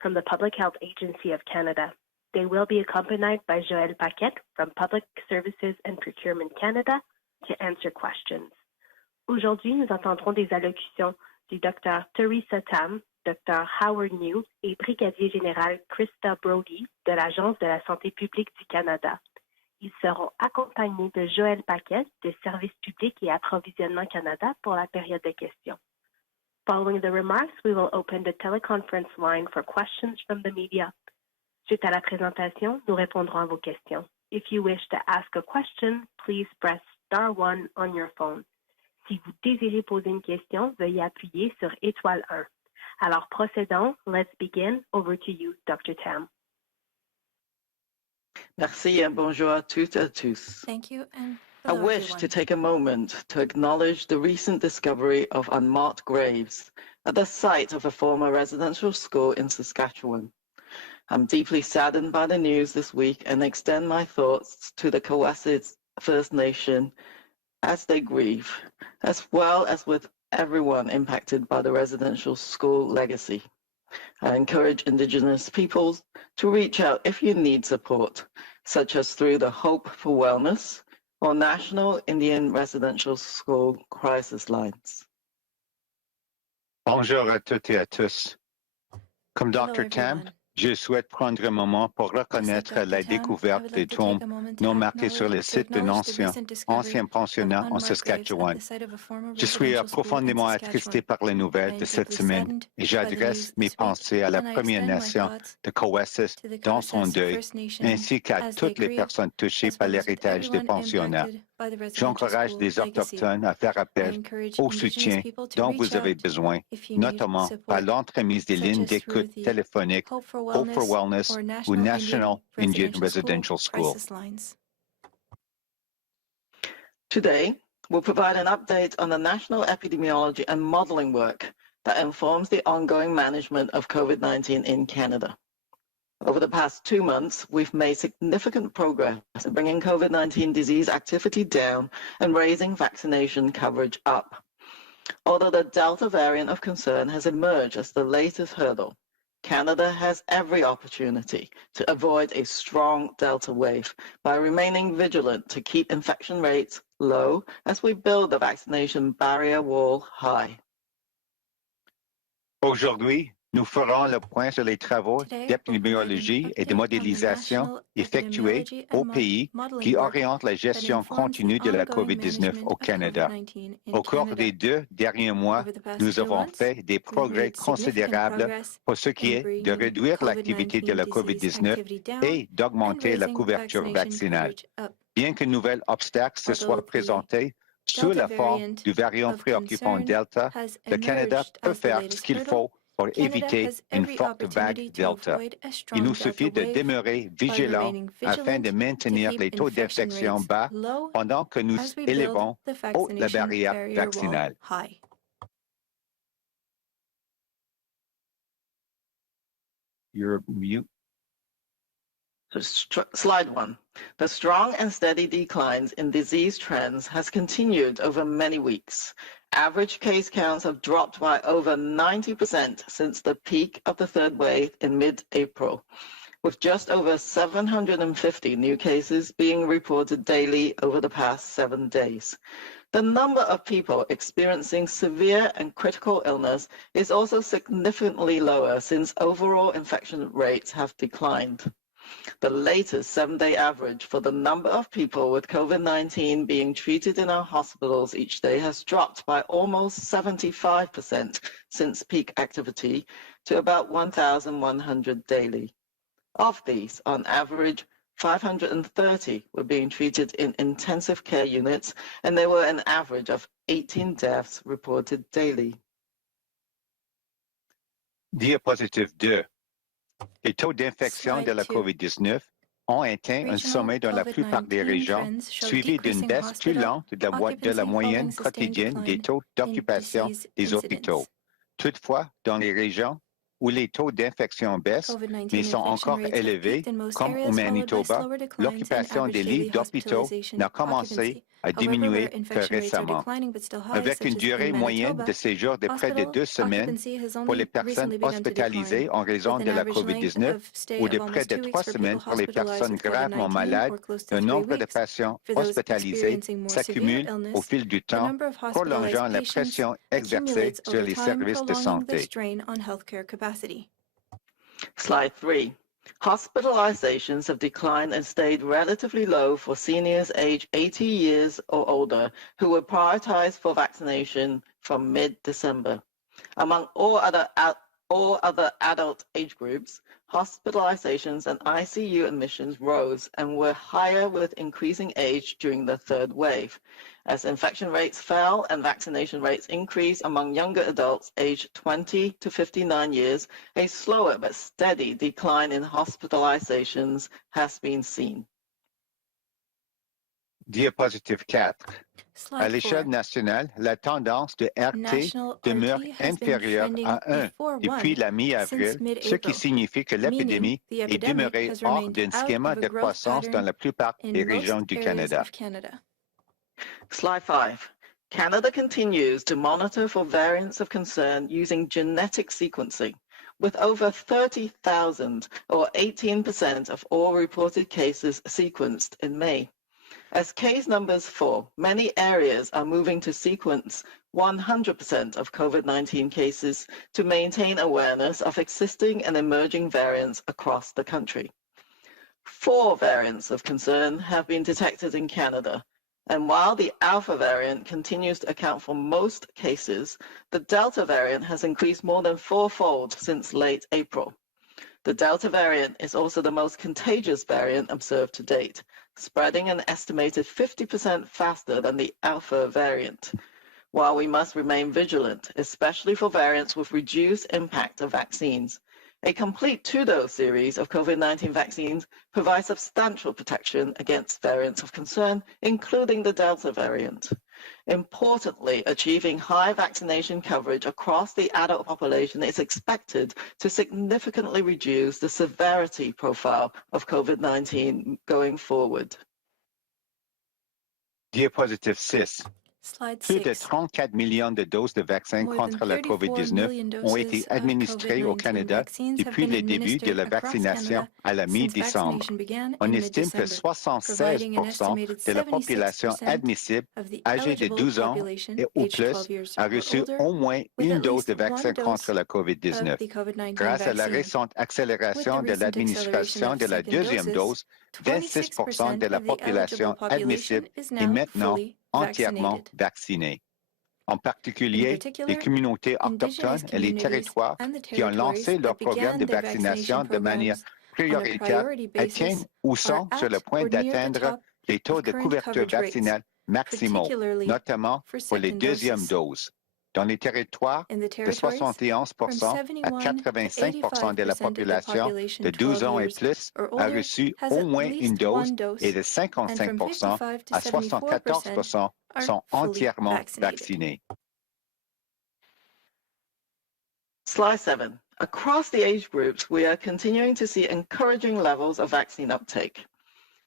from the Public Health Agency of Canada. They will be accompanied by Joël Paquette from Public Services and Procurement Canada to answer questions. Aujourd'hui, nous entendrons des allocutions du Dr. Theresa Tam, Dr. Howard New et Brigadier général Krista Brody de l'Agence de la santé publique du Canada. Ils seront accompagnés de Joël Paquette de Services publics et Approvisionnement Canada pour la période de questions. Following the remarks, we will open the teleconference line for questions from the media. Suite à la présentation, nous répondrons à vos questions. If you wish to ask a question, please press star 1 on your phone. Si vous désirez poser une question, veuillez appuyer sur étoile 1. Alors procédons. Let's begin. Over to you, Dr. Tam. Merci et bonjour à toutes et à tous. Thank you and I hello, wish everyone. to take a moment to acknowledge the recent discovery of unmarked graves at the site of a former residential school in Saskatchewan. I'm deeply saddened by the news this week and extend my thoughts to the Coveted First Nation as they grieve, as well as with everyone impacted by the residential school legacy. I encourage Indigenous peoples to reach out if you need support, such as through the Hope for Wellness or National Indian Residential School Crisis Lines. Bonjour à toutes et à tous. Comme Hello, Dr. Tam, everyone. je souhaite prendre un moment pour reconnaître Dr. la Tam, I découverte would des like to tombes take a moment to non marquées sur le acknowledge- to site d'un acknowledge the ancien recent discovery ancien of pensionnat en unmarked graves at Saskatchewan. the site of a former Je suis residential school in profondément attristé Saskatchewan. par les nouvelles I de am cette deeply semaine saddened et by the j'adresse news mes this week, pensées à la and I Première extend my Nation thoughts de Coveted to the dans son Covet deuil, First Nation ainsi qu'à as they toutes les grieve, personnes touchées as par well as with l'héritage des everyone pensionnats. impacted by the residential J'encourage school les legacy. Autochtones à faire I appel encourage au Indigenous soutien people to dont reach vous avez out besoin, if you need notamment par support, l'entremise des such lignes as through d'écoute the téléphonique Hope for Hope for Wellness or ou National National Indian Residential School. Crisis Lines. Today, we'll provide an update on the national epidemiology and modeling work that informs the ongoing management of COVID-19 in Canada. Over the past 2 months, we've made significant progress in bringing COVID-19 disease activity down and raising vaccination coverage up. Although the Delta variant of concern has emerged as the latest hurdle, Canada has every opportunity to avoid a strong Delta wave by remaining vigilant to keep infection rates low as we build the vaccination barrier wall high. Aujourd'hui, nous ferons le point sur les travaux Today, d'épidémiologie we'll et de provide an modélisation update on the effectués national au epidemiology pays and qui modeling orientent la work gestion that informs continue the de la ongoing COVID-19 management au of Canada. COVID-19 in Au cours Canada. des 2 derniers mois, Over the past nous 2 avons months, fait des we've progrès made significant considérables progress pour ce qui in est de bringing réduire l'activité de la COVID-19 disease COVID-19 activity down et d'augmenter and la raising couverture vaccination vaccinale. coverage up. Bien qu'un nouvel obstacle se Although soit the présenté sous Delta la forme variant du variant of préoccupant concern Delta, has le Canada emerged peut as the faire ce latest qu'il hurdle. faut pour Canada éviter has une every forte vague opportunity to Delta. avoid a Il strong nous Delta suffit de wave demeurer by vigilants remaining afin de vigilant to maintenir keep les taux infection d'infection rates bas low pendant que nous as we build élevons the haut la vaccination barrière barrier wall vaccinale. high. You're mute. So slide 1. The strong and steady declines in disease trends has continued over many weeks. Average case counts have dropped by over 90% since the peak of the third wave in mid-April, with just over 750 new cases being reported daily over the past 7 days. The number of people experiencing severe and critical illness is also significantly lower since overall infection rates have declined. The latest 7-day average for the number of people with COVID-19 being treated in our hospitals each day has dropped by almost 75% since peak activity to about 1,100 daily. Of these, on average, 530 were being treated in intensive care units, and there were an average of 18 deaths reported daily. Diapositive 2. Les taux d'infection de la Slide 2. COVID-19 ont atteint un Regional sommet dans la plupart des COVID-19 régions, trends show suivi d'une decreasing baisse plus hospital lente de la occupancy moyenne following sustained quotidienne des decline taux in d'occupation disease des incidence. hôpitaux. Toutefois, dans les régions où les taux d'infection baissent, mais sont encore élevés, comme au Manitoba, l'occupation des lits d'hôpitaux n'a commencé à diminuer que récemment. Avec une durée moyenne de séjour de près de 2 semaines pour les personnes hospitalisées en raison de la COVID-19 ou de près de 3 semaines pour les personnes gravement malades, le nombre de patients hospitalisés s'accumule au fil du temps, prolongeant la pression exercée sur les services de santé. Slide 3. Hospitalizations have declined and stayed relatively low for seniors aged 80 years or older who were prioritized for vaccination from mid-December. Among all other adult age groups, hospitalizations and ICU admissions rose and were higher with increasing age during the third wave, as infection rates fell and vaccination rates increased among younger adults aged 20 to 59 years. A slower but steady decline in hospitalizations has been seen. Diapositive 4. À l'échelle nationale, la tendance de RT demeure inférieure à 1 depuis la mi-avril, ce qui signifie que l'épidémie est demeurée hors d'un schéma de croissance dans la plupart des régions du Canada. Slide 5. Canada continues to monitor for variants of concern using genetic sequencing, with over 30,000 or 18% of all reported cases sequenced in May. As case numbers fall, many areas are moving to sequence 100% of COVID-19 cases to maintain awareness of existing and emerging variants across the country. 4 variants of concern have been detected in Canada, and while the Alpha variant continues to account for most cases, the Delta variant has increased more than 4-fold since late April. The Delta variant is also the most contagious variant observed to date, spreading an estimated 50% faster than the Alpha variant. While we must remain vigilant, especially for variants with reduced impact of vaccines, a complete 2-dose series of COVID-19 vaccines provides substantial protection against variants of concern, including the Delta variant. Importantly, achieving high vaccination coverage across the adult population is expected to significantly reduce the severity profile of COVID-19 going forward. Diapositive 6. Plus de 34 millions de doses de vaccins contre la COVID-19 ont été administrées au Canada depuis le début de la vaccination à la mi-décembre. On estime que 76% de la population admissible âgée de 12 ans et ou plus a reçu au moins une dose de vaccin contre la COVID-19. Grâce à la récente accélération de l'administration de la deuxième dose, 26% de la population admissible est maintenant entièrement vaccinés. En particulier, les communautés autochtones et les territoires qui ont lancé leur programme de vaccination de manière prioritaire atteignent ou sont sur le point d'atteindre les taux de couverture vaccinale maximaux, notamment pour les deuxièmes doses. Dans les territoires, de 71% à 85% de la population de 12 ans et plus a reçu au moins une dose et de 55% à 74% sont entièrement vaccinés. Slide 7. Across the age groups, we are continuing to see encouraging levels of vaccine uptake.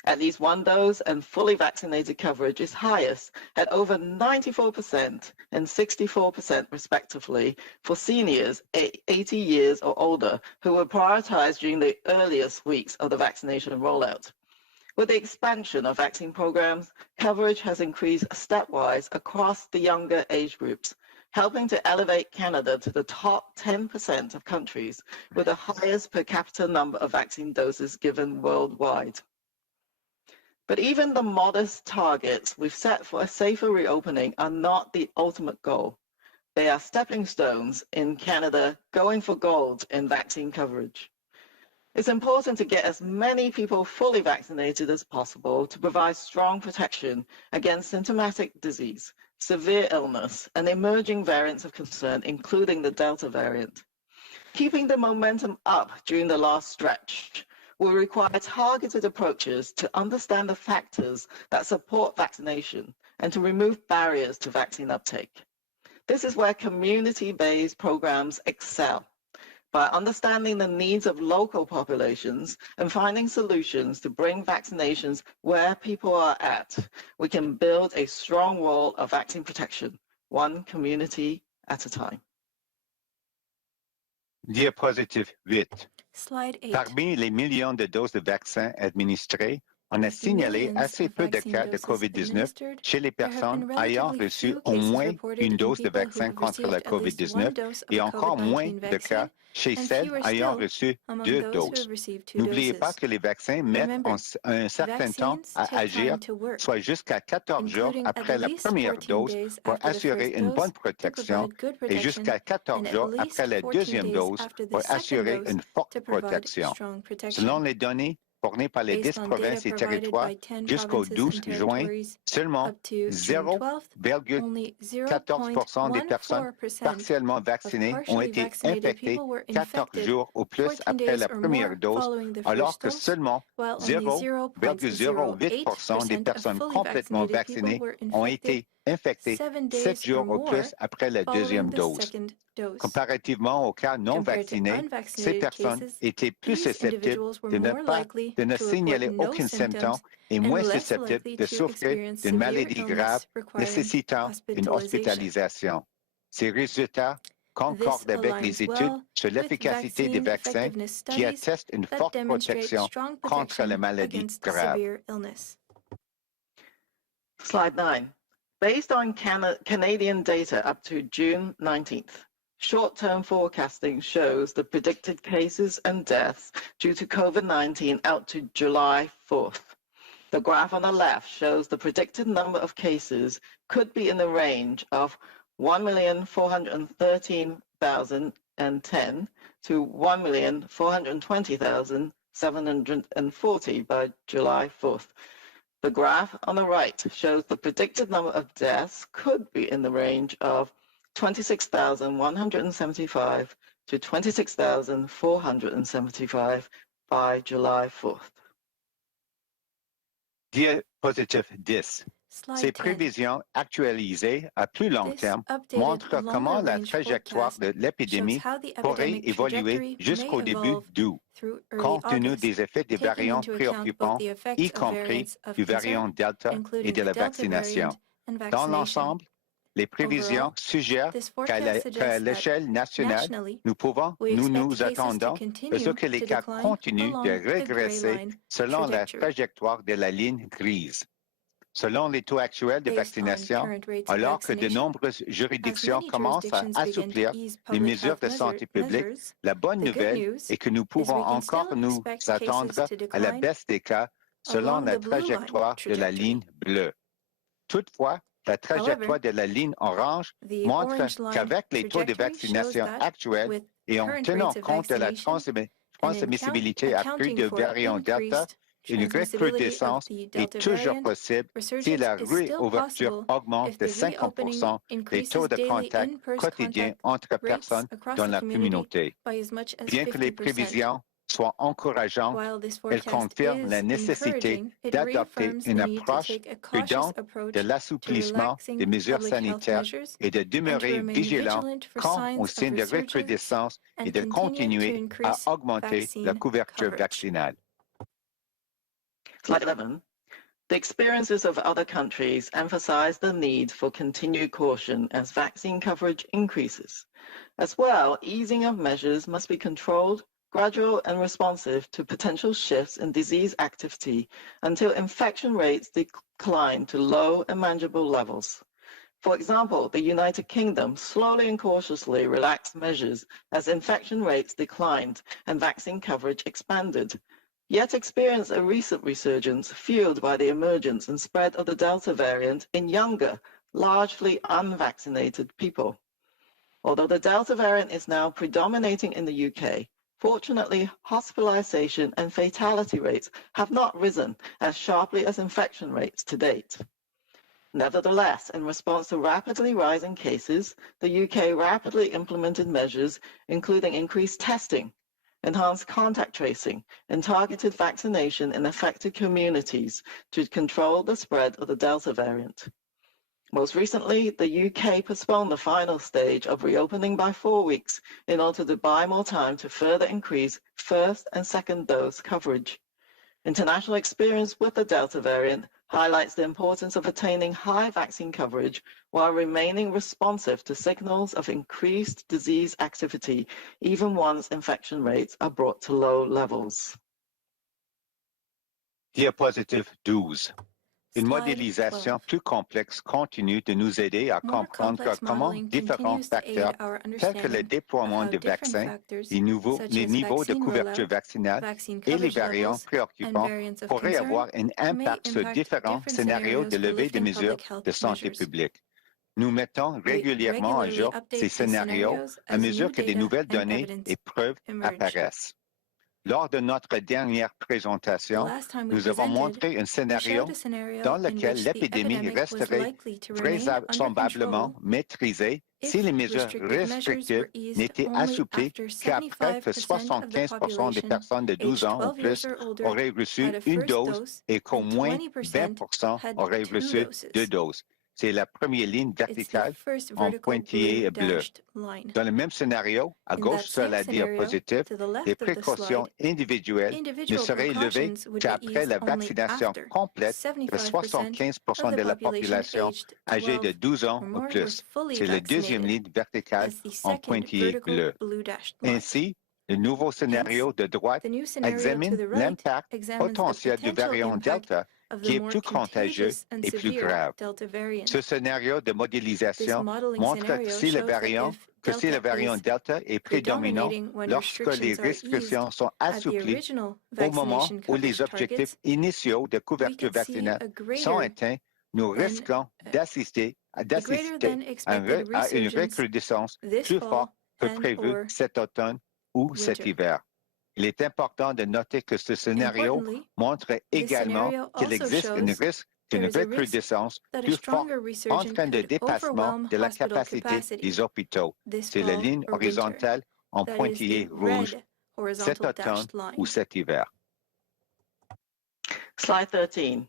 At least 1 dose and fully vaccinated coverage is highest at over 94% and 64% respectively for seniors 80 years or older who were prioritized during the earliest weeks of the vaccination rollout. With the expansion of vaccine programs, coverage has increased stepwise across the younger age groups, helping to elevate Canada to the top 10% of countries with the highest per capita number of vaccine doses given worldwide. But even the modest targets we've set for a safer reopening are not the ultimate goal. They are stepping stones in Canada going for gold in vaccine coverage. It's important to get as many people fully vaccinated as possible to provide strong protection against symptomatic disease, severe illness, and emerging variants of concern, including the Delta variant. Keeping the momentum up during the last stretch will require targeted approaches to understand the factors that support vaccination and to remove barriers to vaccine uptake. This is where community-based programs excel. By understanding the needs of local populations and finding solutions to bring vaccinations where people are at, we can build a strong wall of vaccine protection, one community at a time. Diapositive 8. Slide 8. Parmi les millions de doses de vaccins administrées, on a signalé assez peu de cas de COVID-19 chez les personnes ayant reçu au moins une dose de vaccin contre la COVID-19 et encore moins de cas chez celles ayant reçu 2 doses. N'oubliez pas que les vaccins mettent un certain temps à agir, soit jusqu'à 14 jours après la première dose pour assurer une bonne protection et jusqu'à 14 jours après la deuxième dose pour assurer une forte protection. Selon les données fournies par les 10 provinces et territoires jusqu'au 12 juin, seulement 0,14% des personnes partiellement vaccinées ont été infectées 14 jours ou plus après la première dose, alors que seulement 0,08% des personnes complètement vaccinées ont été infectées 7 jours ou plus après la deuxième dose. Comparativement aux cas non vaccinés, ces personnes étaient plus susceptibles de ne signaler aucun symptôme et moins susceptibles de souffrir d'une maladie grave nécessitant une hospitalisation. Ces résultats concordent avec les études sur l'efficacité des vaccins qui attestent une forte protection contre la maladie grave. Slide 9. Based on Canadian data up to June 19th, short-term forecasting shows the predicted cases and deaths due to COVID-19 out to July 4th. The graph on the left shows the predicted number of cases could be in the range of 1,413,010 to 1,420,740 by July 4th. The graph on the right shows the predicted number of deaths could be in the range of 26,175 to 26,475 by July 4th. Diapositive 10. Ces prévisions actualisées à plus long terme montrent comment la trajectoire de l'épidémie pourrait évoluer jusqu'au début d'août, compte tenu des effets des variants préoccupants, y compris du variant Delta et de la vaccination. Dans l'ensemble, les prévisions suggèrent qu'à l'échelle nationale, nous nous attendons à ce que les cas continuent de régresser selon la trajectoire de la ligne grise. Selon les taux actuels de vaccination, alors que de nombreuses juridictions commencent à assouplir les mesures de santé publique, la bonne nouvelle est que nous pouvons encore nous attendre à la baisse des cas selon la trajectoire de la ligne bleue. Toutefois, la trajectoire de la ligne orange montre qu'avec les taux de vaccination actuels et en tenant compte de la transmissibilité accrue du variant Delta, une recrudescence est toujours possible si la réouverture augmente de 50% les taux de contact quotidiens entre personnes dans la communauté. Bien que les prévisions soient encourageantes, elles confirment la nécessité d'adopter une approche prudente de l'assouplissement des mesures sanitaires et de demeurer vigilant quant aux signes de recrudescence et de continuer à augmenter la couverture vaccinale. Slide 11. The experiences of other countries emphasize the need for continued caution as vaccine coverage increases. As well, easing of measures must be controlled, gradual, and responsive to potential shifts in disease activity until infection rates decline to low and manageable levels. For example, the United Kingdom slowly and cautiously relaxed measures as infection rates declined and vaccine coverage expanded, yet experienced a recent resurgence fueled by the emergence and spread of the Delta variant in younger, largely unvaccinated people. Although the Delta variant is now predominating in the UK, fortunately, hospitalization and fatality rates have not risen as sharply as infection rates to date. Nevertheless, in response to rapidly rising cases, the UK rapidly implemented measures, including increased testing, enhanced contact tracing, and targeted vaccination in affected communities to control the spread of the Delta variant. Most recently, the UK postponed the final stage of reopening by 4 weeks in order to buy more time to further increase first and second dose coverage. International experience with the Delta variant highlights the importance of attaining high vaccine coverage while remaining responsive to signals of increased disease activity, even once infection rates are brought to low levels. Diapositive 12. Une modélisation plus complexe continue de nous aider à comprendre comment différents facteurs, tels que le déploiement de vaccins, les niveaux de couverture vaccinale et les variants préoccupants, pourraient avoir un impact sur différents scénarios de levée des mesures de santé publique. Nous mettons régulièrement à jour ces scénarios à mesure que des nouvelles données et preuves apparaissent. Lors de notre dernière présentation, nous avons montré un scénario dans lequel l'épidémie resterait vraisemblablement maîtrisée si les mesures restrictives n'étaient assouplies qu'après que 75% des personnes de 12 ans ou plus auraient reçu une dose et qu'au moins 20% auraient reçu 2 doses. C'est la première ligne verticale en pointillé bleu. Dans le même scénario, à gauche sur la diapositive, les précautions individuelles ne seraient levées qu'après la vaccination complète de 75% de la population âgée de 12 ans ou plus. C'est la deuxième ligne verticale en pointillé bleu. Ainsi, le nouveau scénario de droite examine l'impact potentiel du variant Delta qui est plus contagieux et plus grave. Ce scénario de modélisation montre que si le variant Delta est prédominant lorsque les restrictions sont assouplies au moment où les objectifs initiaux de couverture vaccinale sont atteints, nous risquons d'assister à une recrudescence plus forte que prévu cet automne ou cet hiver. Il est important de noter que ce scénario montre également qu'il existe un risque d'une recrudescence plus forte en train de dépassement de la capacité des hôpitaux. C'est la ligne horizontale en pointillé rouge cet automne ou cet hiver. Slide 13.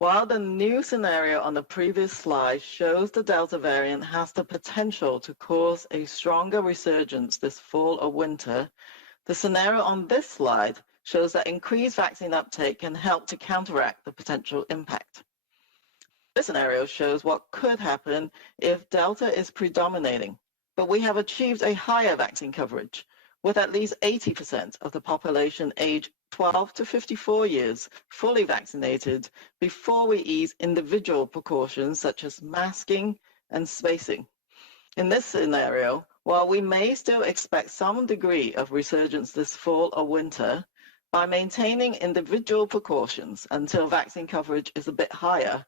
While the new scenario on the previous slide shows the Delta variant has the potential to cause a stronger resurgence this fall or winter, the scenario on this slide shows that increased vaccine uptake can help to counteract the potential impact. This scenario shows what could happen if Delta is predominating, but we have achieved a higher vaccine coverage, with at least 80% of the population aged 12 to 54 years fully vaccinated before we ease individual precautions such as masking and spacing. In this scenario, while we may still expect some degree of resurgence this fall or winter, by maintaining individual precautions until vaccine coverage is a bit higher,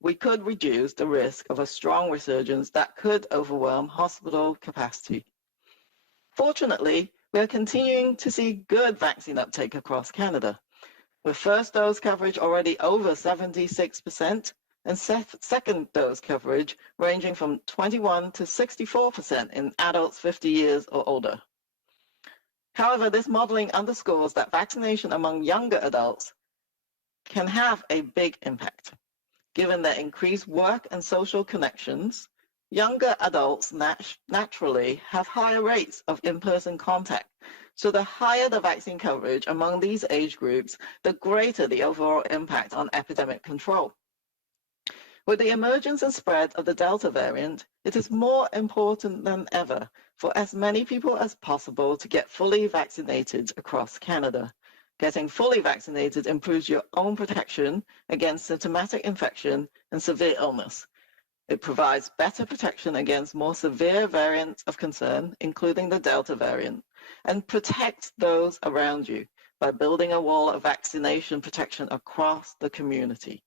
we could reduce the risk of a strong resurgence that could overwhelm hospital capacity. Fortunately, we are continuing to see good vaccine uptake across Canada, with first dose coverage already over 76%, and second dose coverage ranging from 21 to 64% in adults 50 years or older. However, this modeling underscores that vaccination among younger adults can have a big impact. Given their increased work and social connections, younger adults naturally have higher rates of in-person contact. So the higher the vaccine coverage among these age groups, the greater the overall impact on epidemic control. With the emergence and spread of the Delta variant, it is more important than ever for as many people as possible to get fully vaccinated across Canada. Getting fully vaccinated improves your own protection against symptomatic infection and severe illness. It provides better protection against more severe variants of concern, including the Delta variant, and protects those around you by building a wall of vaccination protection across the community.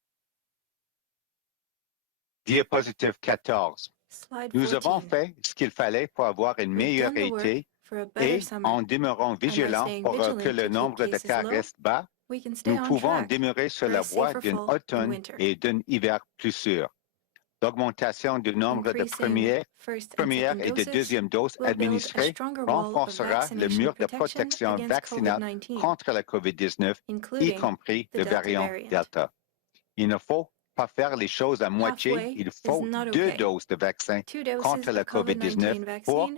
Diapositive 14. Nous avons fait ce qu'il fallait pour avoir une meilleure été et, en demeurant vigilants pour que le nombre de cas reste bas, nous pouvons demeurer sur la voie d'un automne et d'un hiver plus sûr. L'augmentation du nombre de premières et de deuxième doses administrées renforcera le mur de protection vaccinale contre la COVID-19, y compris le variant Delta. Il ne faut pas faire les choses à moitié. Il faut 2 doses de vaccin contre la COVID-19 pour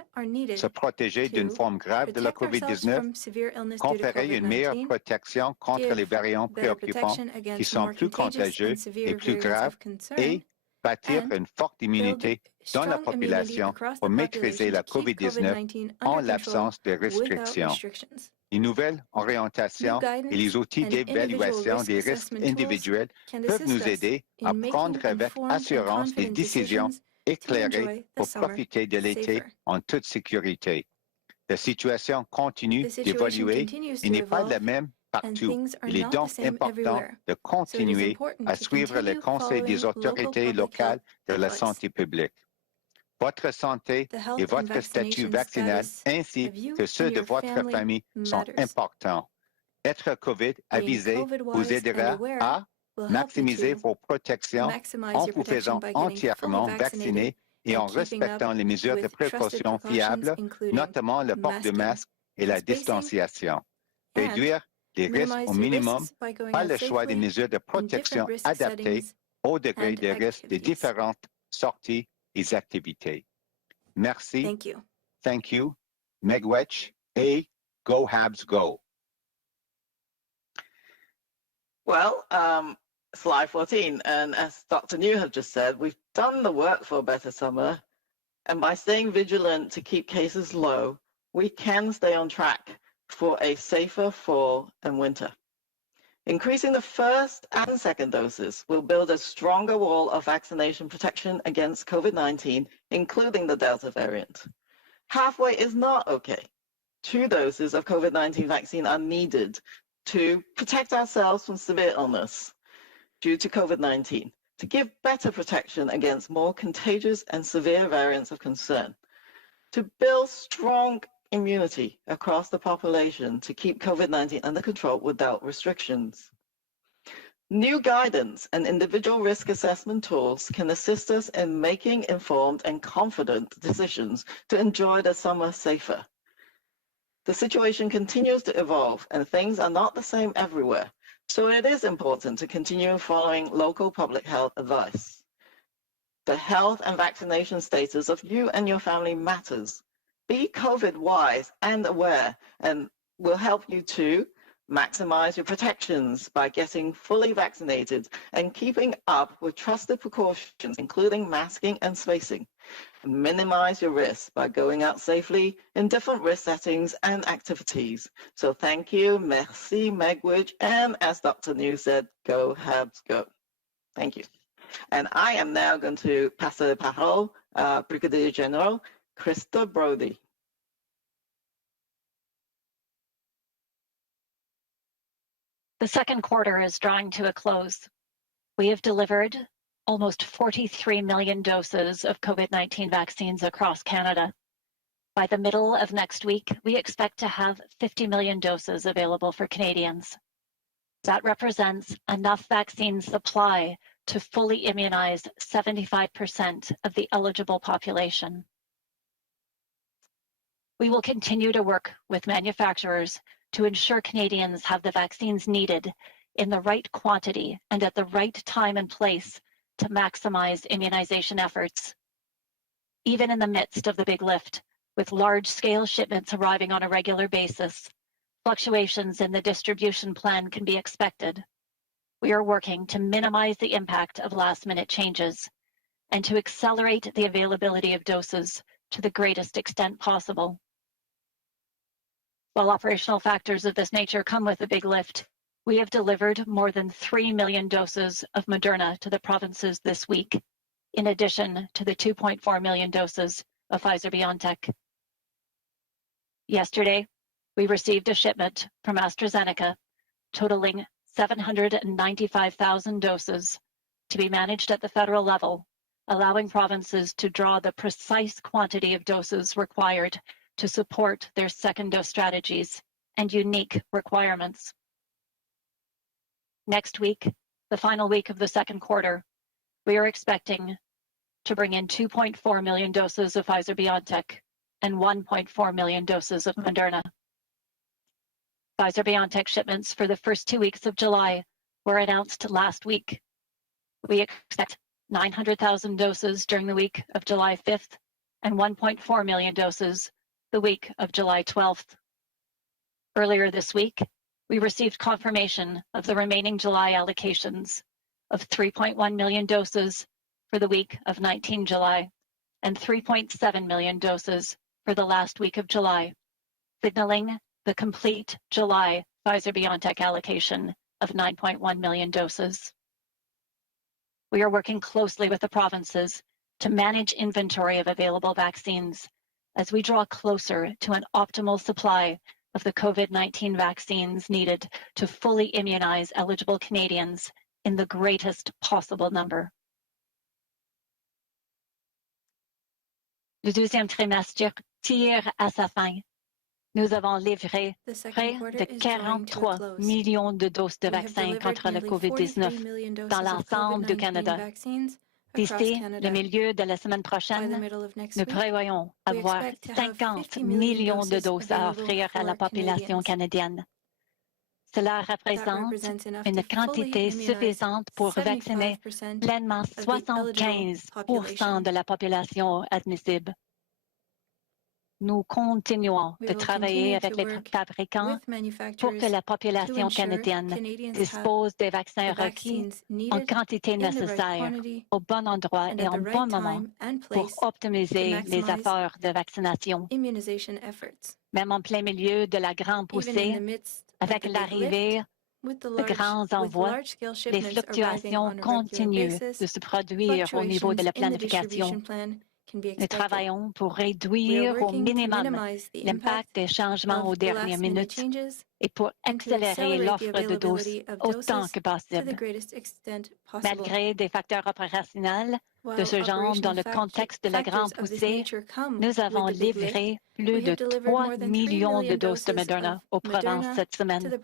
se protéger d'une forme grave de la COVID-19, conférer une meilleure protection contre les variants préoccupants qui sont plus contagieux et plus graves et bâtir une forte immunité dans la population pour maîtriser la COVID-19 en l'absence de restrictions. Les nouvelles orientations et les outils d'évaluation des risques individuels peuvent nous aider à prendre avec assurance des décisions éclairées pour profiter de l'été en toute sécurité. La situation continue d'évoluer et n'est pas la même partout. Il est donc important de continuer à suivre les conseils des autorités locales de la santé publique. Votre santé et votre statut vaccinal ainsi que ceux de votre famille sont importants. Être COVID avisé vous aidera à maximiser vos protections en vous faisant entièrement vacciner et en respectant les mesures de précaution fiables, notamment le port de masque et la distanciation. Réduire les risques au minimum par le choix des mesures de protection adaptées au degré de risque des différentes sorties et activités. Merci. Thank you. Megwetch, et Go Habs Go. Well, slide 14, and as Dr. New have just said, we've done the work for a better summer, and by staying vigilant to keep cases low, we can stay on track for a safer fall and winter. Increasing the first and second doses will build a stronger wall of vaccination protection against COVID-19, including the Delta variant. Halfway is not okay. 2 doses of COVID-19 vaccine are needed to protect ourselves from severe illness due to COVID-19, to give better protection against more contagious and severe variants of concern, to build strong immunity across the population to keep COVID-19 under control without restrictions. New guidance and individual risk assessment tools can assist us in making informed and confident decisions to enjoy the summer safer. The situation continues to evolve and things are not the same everywhere, so it is important to continue following local public health advice. The health and vaccination status of you and your family matters. Be COVID-wise and aware, and will help you to maximize your protections by getting fully vaccinated and keeping up with trusted precautions, including masking and spacing. Minimize your risk by going out safely in different risk settings and activities. So thank you, merci, Megwitch, and as Dr. New said, go Habs, go. Thank you. And I am now going to pass the parole, Brigadier General Krista Brody. The second quarter is drawing to a close. We have delivered almost 43 million doses of COVID-19 vaccines across Canada. By the middle of next week, we expect to have 50 million doses available for Canadians. That represents enough vaccine supply to fully immunize 75% of the eligible population. We will continue to work with manufacturers to ensure Canadians have the vaccines needed in the right quantity and at the right time and place to maximize immunization efforts. Even in the midst of the big lift, with large-scale shipments arriving on a regular basis, fluctuations in the distribution plan can be expected. We are working to minimize the impact of last-minute changes and to accelerate the availability of doses to the greatest extent possible. While operational factors of this nature come with a big lift, we have delivered more than 3 million doses of Moderna to the provinces this week, in addition to the 2.4 million doses of Pfizer-BioNTech. Yesterday, we received a shipment from AstraZeneca totaling 795,000 doses to be managed at the federal level, allowing provinces to draw the precise quantity of doses required to support their second dose strategies and unique requirements. Next week, the final week of the second quarter, we are expecting to bring in 2.4 million doses of Pfizer-BioNTech and 1.4 million doses of Moderna. Pfizer-BioNTech shipments for the first 2 weeks of July were announced last week. We expect 900,000 doses during the week of July 5th and 1.4 million doses the week of July 12th. Earlier this week, we received confirmation of the remaining July allocations of 3.1 million doses for the week of 19 July and 3.7 million doses for the last week of July, signaling the complete July Pfizer-BioNTech allocation of 9.1 million doses. We are working closely with the provinces to manage inventory of available vaccines as we draw closer to an optimal supply of the COVID-19 vaccines needed to fully immunize eligible Canadians in the greatest possible number. Le deuxième trimestre tire à sa fin. Nous avons livré près de 43 millions de doses de vaccins contre le COVID-19 dans l'ensemble du Canada. D'ici le milieu de la semaine prochaine, nous prévoyons avoir 50 millions de doses à offrir à la population canadienne. Cela représente une quantité suffisante pour vacciner pleinement 75% de la population admissible. Nous continuons de travailler avec les fabricants pour que la population canadienne dispose des vaccins requis en quantité nécessaire, au bon endroit et en bon moment pour optimiser les efforts de vaccination. Même en plein milieu de la grande poussée, avec l'arrivée de grands envois, les fluctuations continuent de se produire au niveau de la planification. Nous travaillons pour réduire au minimum l'impact des changements aux dernières minutes et pour accélérer l'offre de doses autant que possible. Malgré des facteurs opérationnels de ce genre dans le contexte de la grande poussée, nous avons livré plus de 3 millions de doses de Moderna aux provinces cette semaine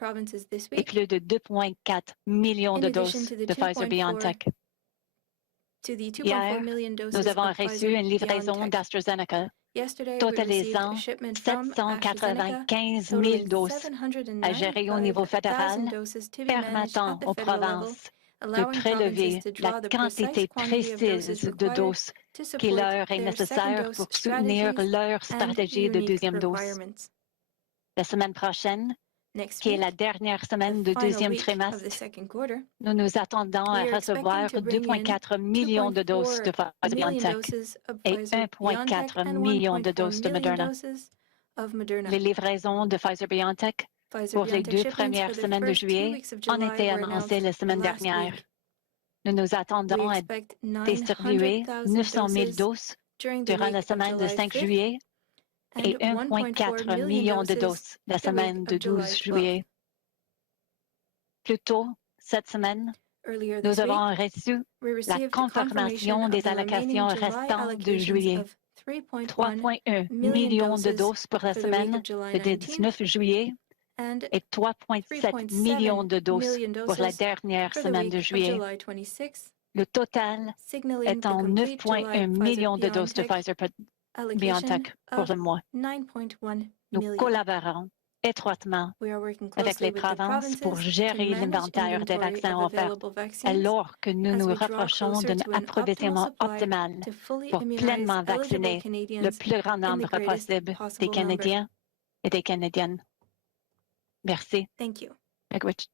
et plus de 2,4 millions de doses de Pfizer-BioNTech. Hier, nous avons reçu une livraison d'AstraZeneca, totalisant 795 000 doses à gérer au niveau fédéral, permettant aux provinces de prélever la quantité précise de doses qui leur est nécessaire pour soutenir leur stratégie de deuxième dose. La semaine prochaine, qui est la dernière semaine du deuxième trimestre, nous nous attendons à recevoir 2,4 millions de doses de Pfizer-BioNTech et 1,4 million de doses de Moderna. Les livraisons de Pfizer-BioNTech pour les 2 premières semaines de juillet ont été annoncées la semaine dernière. Nous nous attendons à distribuer 900 000 doses durant la semaine de 5 juillet et 1,4 million de doses la semaine de 12 juillet. Plus tôt cette semaine, nous avons reçu la confirmation des allocations restantes de juillet. 3,1 millions de doses pour la semaine du 19 juillet et 3,7 millions de doses pour la dernière semaine de juillet. Le total est en 9,1 millions de doses de Pfizer-BioNTech pour le mois. Nous collaborons étroitement avec les provinces pour gérer l'inventaire des vaccins offerts, alors que nous nous rapprochons d'un approvisionnement optimal pour pleinement vacciner le plus grand nombre possible des Canadiens et des Canadiennes. Merci. Miigwech.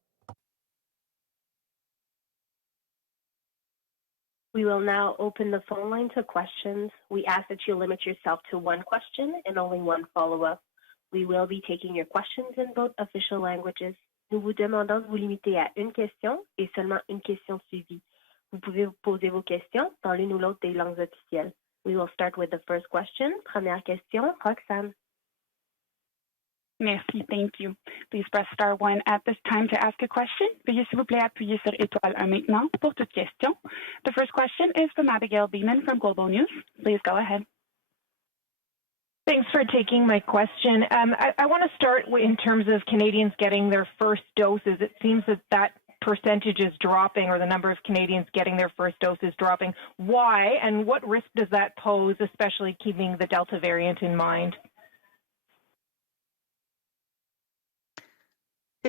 We will now open the phone line to questions. We ask that you limit yourself to one question and only one follow-up. We will be taking your questions in both official languages. Nous vous demandons de vous limiter à une question et seulement une question suivie. Vous pouvez poser vos questions dans l'une ou l'autre des langues officielles. We will start with the first question. Première question, Roxane. Merci, thank you. Please press star 1 at this time to ask a question. Veuillez s'il vous plaît appuyer sur étoile 1 maintenant pour toute question. The first question is from Abigail Beeman from Global News. Please go ahead. Thanks for taking my question. I want to start in terms of Canadians getting their first doses. It seems that percentage is dropping, or the number of Canadians getting their first dose is dropping. Why, and what risk does that pose, especially keeping the Delta variant in mind?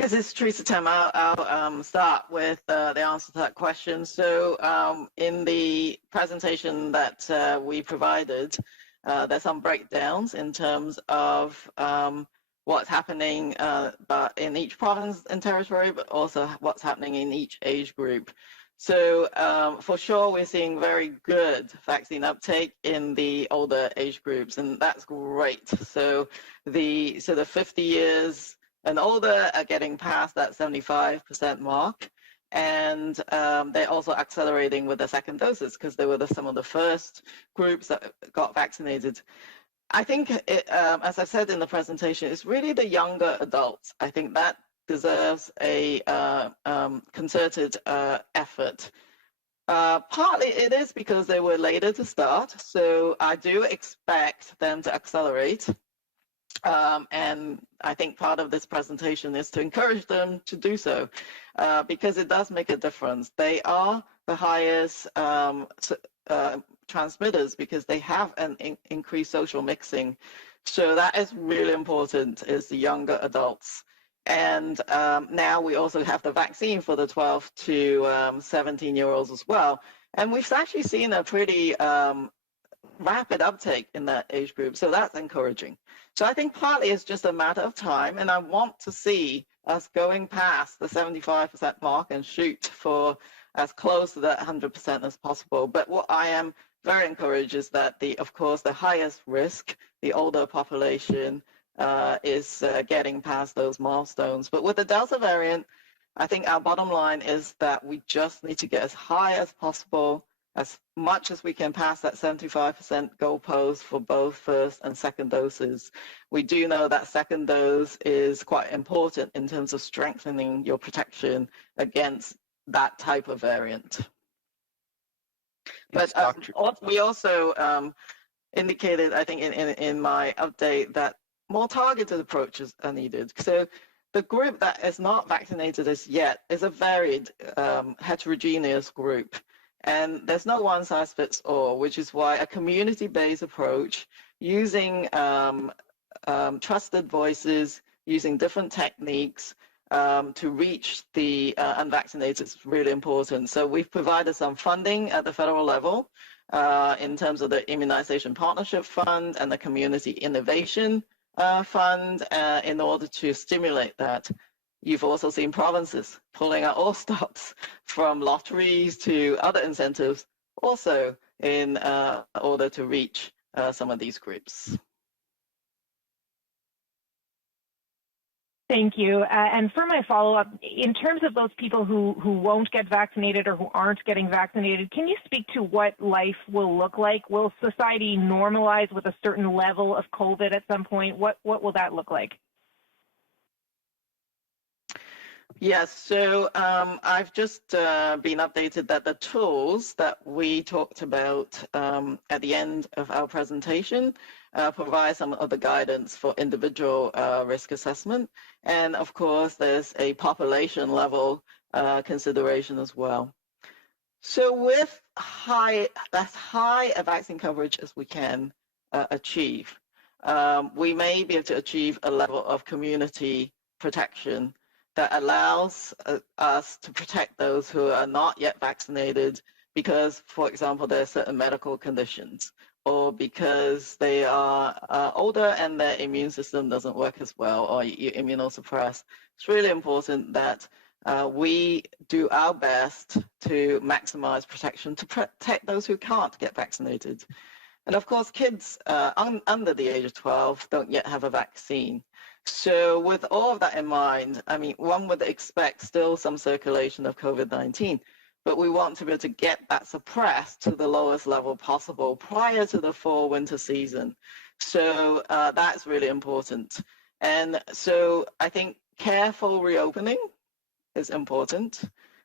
This is Teresa Tam. I'll start with the answer to that question. So in the presentation that we provided, there's some breakdowns in terms of what's happening in each province and territory, but also what's happening in each age group. So for sure, we're seeing very good vaccine uptake in the older age groups, and that's great. So the 50 years and older are getting past that 75% mark, and they're also accelerating with the second doses because they were some of the first groups that got vaccinated. I think, as I said in the presentation, it's really the younger adults. I think that deserves a concerted effort. Partly it is because they were later to start, so I do expect them to accelerate. And I think part of this presentation is to encourage them to do so, because it does make a difference. They are the highest transmitters because they have an increased social mixing. So that is really important, is the younger adults. And now we also have the vaccine for the 12 to 17-year-olds as well. And we've actually seen a pretty rapid uptake in that age group. So that's encouraging. So I think partly it's just a matter of time. And I want to see us going past the 75% mark and shoot for as close to that 100% as possible. But what I am very encouraged is that, of course, the highest risk, the older population, is getting past those milestones. But with the Delta variant, I think our bottom line is that we just need to get as high as possible, as much as we can pass that 75% goalpost for both first and second doses. We do know that second dose is quite important in terms of strengthening your protection against that type of variant. But we also indicated, I think, in my update that more targeted approaches are needed. So the group that is not vaccinated as yet is a varied, heterogeneous group. And there's no one size fits all, which is why a community-based approach using trusted voices, using different techniques to reach the unvaccinated is really important. So we've provided some funding at the federal level in terms of the Immunization Partnership Fund and the Community Innovation Fund in order to stimulate that. You've also seen provinces pulling out all stops, from lotteries to other incentives, also in order to reach some of these groups. Thank you. And for my follow-up, in terms of those people who won't get vaccinated or who aren't getting vaccinated, can you speak to what life will look like? Will society normalize with a certain level of COVID at some point? What will that look like? Yes, so I've just been updated that the tools that we talked about at the end of our presentation provide some of the guidance for individual risk assessment. And of course, there's a population level consideration as well. So with as high a vaccine coverage as we can achieve, we may be able to achieve a level of community protection that allows us to protect those who are not yet vaccinated because, for example, there are certain medical conditions, or because they are older and their immune system doesn't work as well, or you're immunosuppressed. It's really important that we do our best to maximize protection to protect those who can't get vaccinated. And of course, kids under the age of 12 don't yet have a vaccine. So with all of that in mind, I mean, one would expect still some circulation of COVID-19, but we want to be able to get that suppressed to the lowest level possible prior to the fall winter season. So that's really important. And so I think careful reopening is important.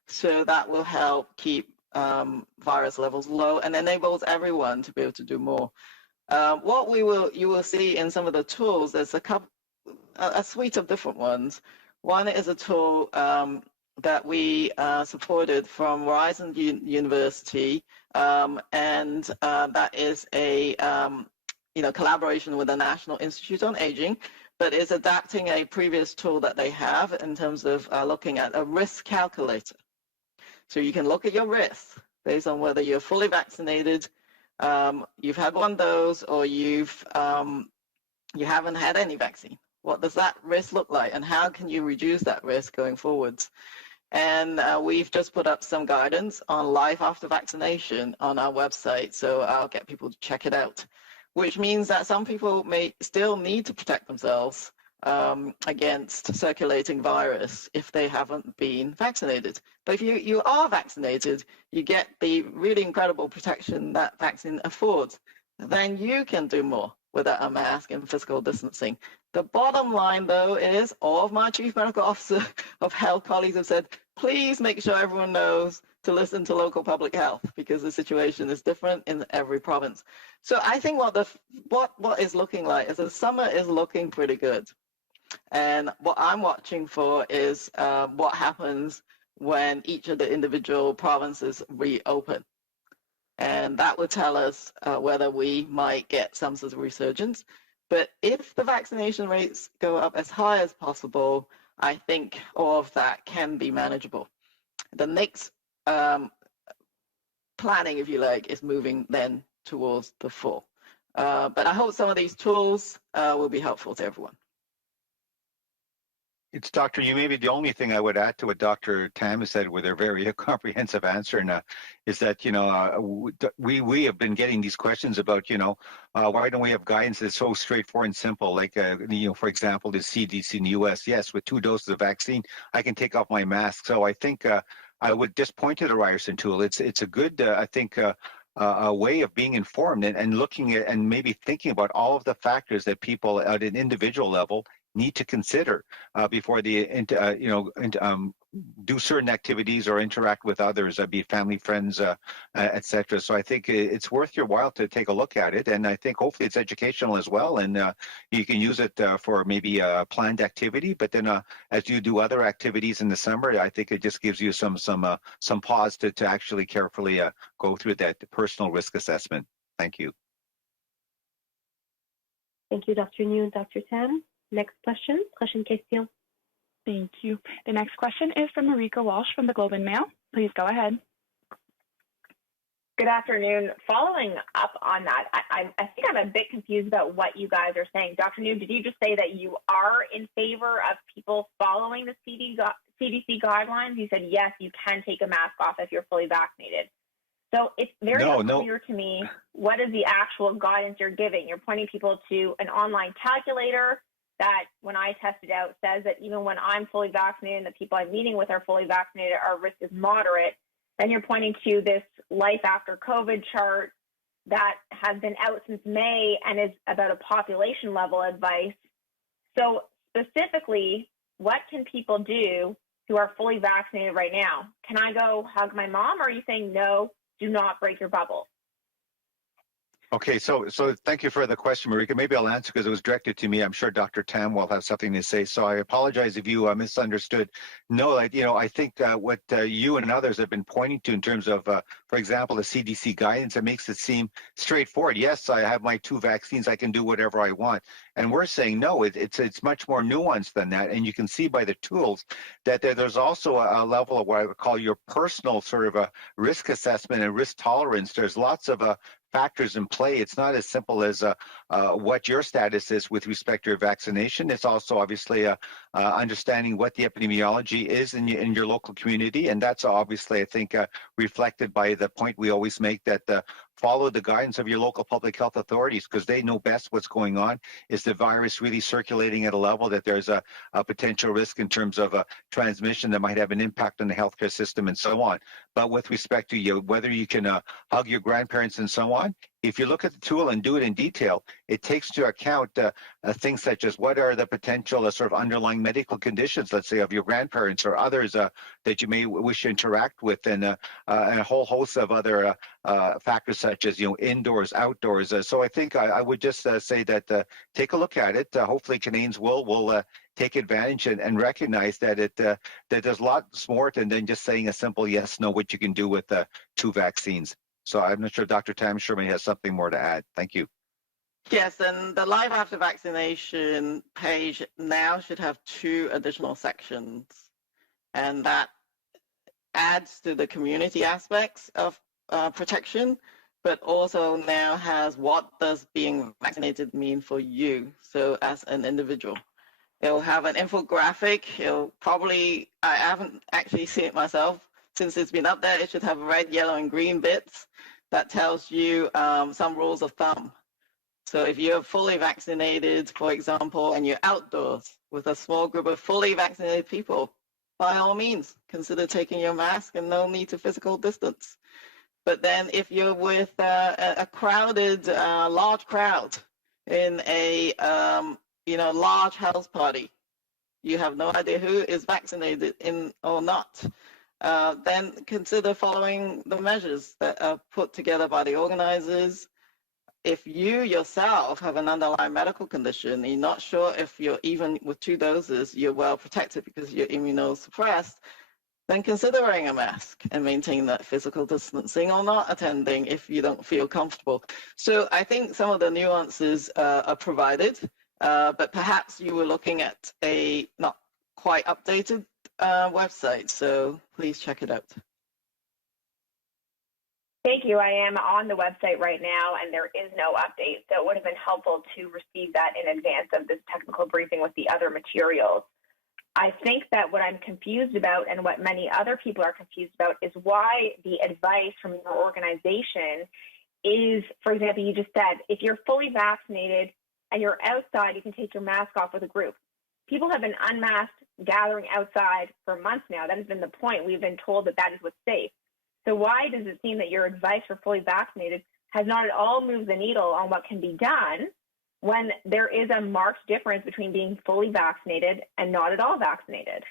So that will help keep virus levels low and enables everyone to be able to do more. What you will see in some of the tools, there's a suite of different ones. One is a tool that we supported from Horizon University, and that is a collaboration with the National Institute on Aging, but is adapting a previous tool that they have in terms of looking at a risk calculator. So you can look at your risk based on whether you're fully vaccinated, you've had one dose, or you haven't had any vaccine. What does that risk look like, and how can you reduce that risk going forwards? And we've just put up some guidance on life after vaccination on our website, so I'll get people to check it out, which means that some people may still need to protect themselves against circulating virus if they haven't been vaccinated. But if you are vaccinated, you get the really incredible protection that vaccine affords. Then you can do more without a mask and physical distancing. The bottom line, though, is all of my Chief Medical Officer of Health colleagues have said, please make sure everyone knows to listen to local public health, because the situation is different in every province. So I think what is looking like is the summer is looking pretty good. And what I'm watching for is what happens when each of the individual provinces reopen. And that would tell us whether we might get some sort of resurgence. But if the vaccination rates go up as high as possible, I think all of that can be manageable. The next planning, if you like, is moving then towards the fall. But I hope some of these tools will be helpful to everyone. It's Dr. Yu. Maybe the only thing I would add to what Dr. Tam has said with her very comprehensive answer is that, we have been getting these questions about, why don't we have guidance that's so straightforward and simple? Like, for example, the CDC in the US, yes, with 2 doses of vaccine, I can take off my mask. So I think I would just point to the Ryerson tool. It's a good, I think, a way of being informed and looking at and maybe thinking about all of the factors that people at an individual level need to consider before they do certain activities or interact with others, be it family, friends, etc. So I think it's worth your while to take a look at it, and I think hopefully it's educational as well, and you can use it for maybe a planned activity. But then as you do other activities in the summer, I think it just gives you some pause to actually carefully go through that personal risk assessment. Thank you. Thank you, Dr. New and Dr. Tam. Next question. Prochaine question. Thank you. The next question is from Marika Walsh from the Globe and Mail. Please go ahead. Good afternoon. Following up on that, I think I'm a bit confused about what you guys are saying. Dr. New, did you just say that you are in favor of people following the CDC guidelines? You said, yes, you can take a mask off if you're fully vaccinated. So it's very unclear to me what is the actual guidance you're giving. You're pointing people to an online calculator that, when I tested out, says that even when I'm fully vaccinated and the people I'm meeting with are fully vaccinated, our risk is moderate. Then you're pointing to this life after COVID chart that has been out since May and is about a population level advice. So specifically, what can people do who are fully vaccinated right now? Can I go hug my mom, or are you saying no, do not break your bubble? Okay, so thank you for the question, Marika. Maybe I'll answer because it was directed to me. I'm sure Dr. Tam will have something to say. So I apologize if you misunderstood. No, I think what you and others have been pointing to in terms of, for example, the CDC guidance, it makes it seem straightforward. Yes, I have my 2 vaccines. I can do whatever I want. And we're saying no. It's much more nuanced than that. And you can see by the tools that there's also a level of what I would call your personal sort of a risk assessment and risk tolerance. There's lots of factors in play. It's not as simple as what your status is with respect to your vaccination. It's also obviously understanding what the epidemiology is in your local community, and that's obviously, I think, reflected by the point we always make that follow the guidance of your local public health authorities, because they know best what's going on. Is the virus really circulating at a level that there's a potential risk in terms of transmission that might have an impact on the healthcare system and so on? But with respect to whether you can hug your grandparents and so on, if you look at the tool and do it in detail, it takes into account things such as what are the potential sort of underlying medical conditions, let's say, of your grandparents or others that you may wish to interact with, and a whole host of other factors such as indoors, outdoors. So I think I would just say that take a look at it. Hopefully Canadians will take advantage and recognize that that there's lots more than just saying a simple yes, no, what you can do with 2 vaccines. So I'm not sure Dr. Tam Sherman has something more to add. Thank you. Yes, and the Live After Vaccination page now should have 2 additional sections, and that adds to the community aspects of protection, but also now has what does being vaccinated mean for you, so as an individual. It'll have an infographic. It'll probably, I haven't actually seen it myself, since it's been up there. It should have red, yellow, and green bits that tells you some rules of thumb. So if you're fully vaccinated, for example, and you're outdoors with a small group of fully vaccinated people, by all means, consider taking your mask and no need to physical distance. But then if you're with a crowded, large crowd in a large house party, you have no idea who is vaccinated in or not, then consider following the measures that are put together by the organizers. If you yourself have an underlying medical condition and you're not sure if you're, even with 2 doses, you're well protected because you're immunosuppressed, then consider wearing a mask and maintain that physical distancing, or not attending if you don't feel comfortable. So I think some of the nuances are provided, but perhaps you were looking at a not quite updated website, so please check it out. Thank you. I am on the website right now, and there is no update, so it would have been helpful to receive that in advance of this technical briefing with the other materials. I think that what I'm confused about, and what many other people are confused about, is why the advice from your organization is, for example, you just said, if you're fully vaccinated and you're outside, you can take your mask off with a group. People have been unmasked, gathering outside for months now. That has been the point. We've been told that that is what's safe. So why does it seem that your advice for fully vaccinated has not at all moved the needle on what can be done when there is a marked difference between being fully vaccinated and not at all vaccinated?